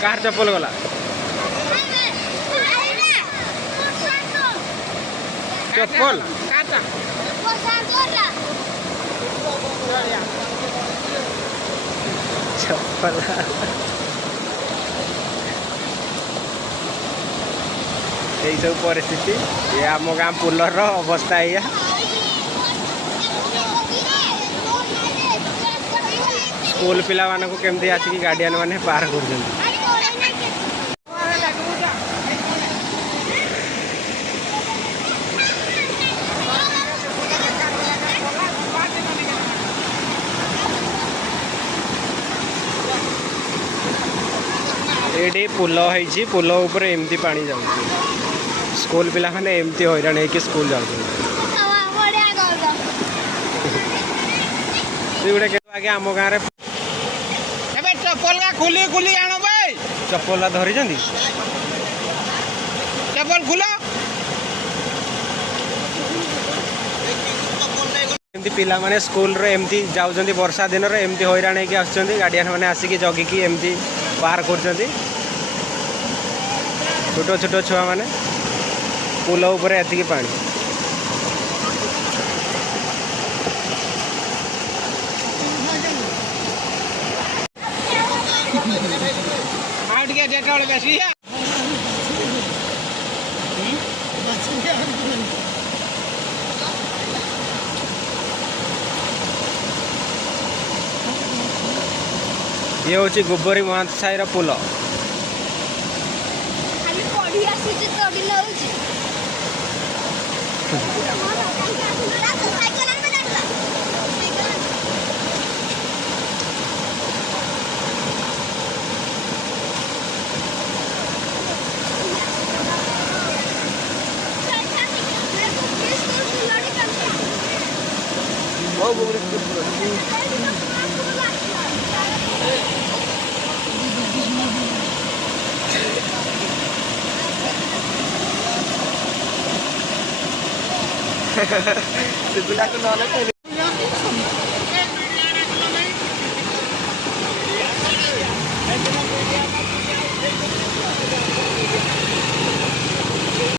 car चप्पल गला चप्पल चप्पल यही सब परिस्थिति ये आम गाँ पुलर अवस्था या स्कूल पिला मानक केमती आसिक गार्डियन मैंने पार कर ये पुल है पुल उपर एमती पानी जाऊँ स्कूल पिला माने एमती हैरान है स्कूल जाऊँ आगे आम गाँव चप्पल का खुली खुली आनो भाई चप्पल धरी चप्पल खुला एमती पिला माने स्कूल रे एमती जाउछंती वर्षा दिन रे एमती हैरान है आसुछंती गार्डियन माने आसिक जगिकी एमती पार कर छोट छोट छुआ माने पुल उपर एतिकी पानी बेसी है ये हूँ गोबरी महांत साईर पुल पिला को नॉलेज